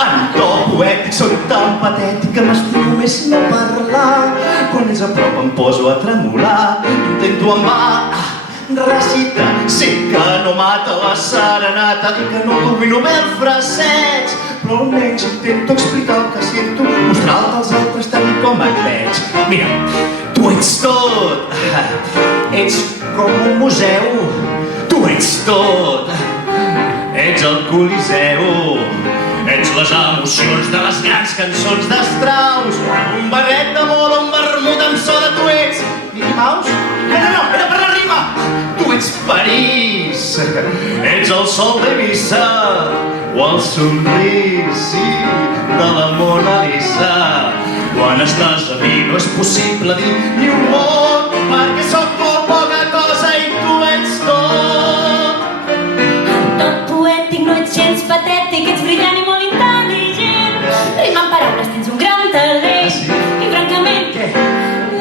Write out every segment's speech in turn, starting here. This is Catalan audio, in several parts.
En to poètic soc tan patètic que m'estimo més no parlar. Quan ells a prop em poso a tremolar, intento en va recitar. Sé que no mata la serenata i que no domino bé el fraseig, però almenys intento explicar el que sento, mostrar-te als altres tal com et veig. Mira, tu ets tot, ets com un museu, tu ets tot, ets el Coliseu, ets les emocions de les grans cançons d'Strauss, un barret de moda, un vermut amb soda, tu ets Mickey Mouse? No, era per la rima! Tu ets París, ets el sol d'Eivissa o el somrís, sí, de la Mona Lisa. Quan estàs a mi no és possible dir ni un mot, perquè sóc molt poca cosa i tu ets tot. Tot poètic, no ets gens patètic, ets brillant i molt intel·ligent. Rima en paraules, tens un gran talent. I francament,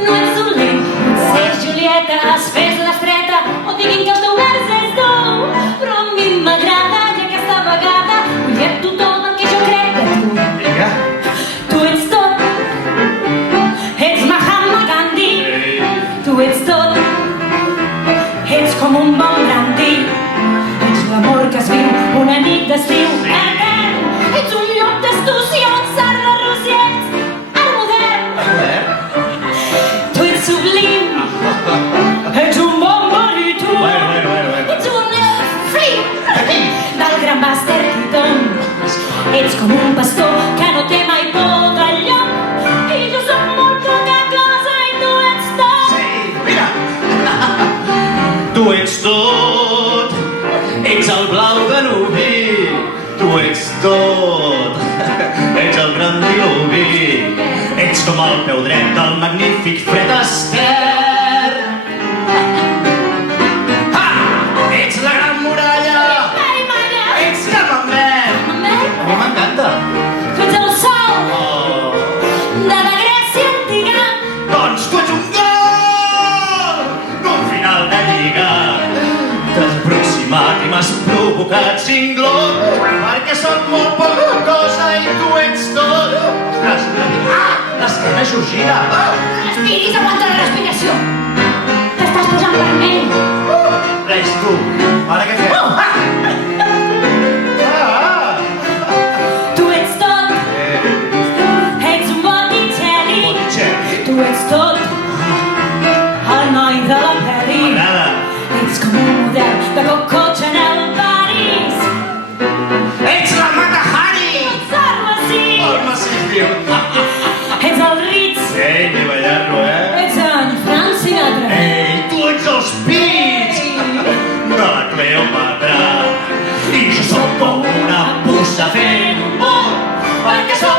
no ets dolent. Potser Julieta, es fes l'estreta o diguin que el teu vers és dur, però a mi m'agrada i aquesta vegada vull dir a tothom el que jo crec de tu. Vinga. Tu ets tot, ets Mahatma Gandhi. Tu ets tot, ets com un bon brandy. Ets l'amor que es viu una nit d'estiu etern. Ets un lloc d'astúcia on s'ha de rosiets al modern. Tu ets sublim, ets un bon baríton. Ets un flip del gran Buster Keaton. Ets com un pastor que no té mai por del llop, i jo soc molt poca cosa i tu ets tot. Sí, mira! Tu ets tot, ets el blau de Nubi, tu ets tot, ets el gran diluvi, ets com el peu dret del magnífic fred ester. Ets la gran muralla, Ai, mare! ets Camembert. A mi m'encanta. Tu ets el sol de la Grècia antiga. Doncs tu ets un gol d'un final de lliga. T'has aproximat i m'has provocat cingló, perquè sóc molt poca cosa i tu ets tot. Ostres, l'esquena Georgina. Respiris, aguanta la respiració. T'estàs posant vermell. Res, tu. Ara què fem? Tu ets tot, ets un Botticelli. Botticelli. Tu ets tot, el noi de la pel·li. M'agrada. Ets com un model de Coco Chanel París. Ets la Mata Hari. Ets el Massís. El massís, tio. Ets el Ritz. Ei, ni ballar-lo, Ets en Frank Sinatra. Ei, tu ets els pits de la Cleopatra. I jo sóc com una puça fent un bot, perquè sóc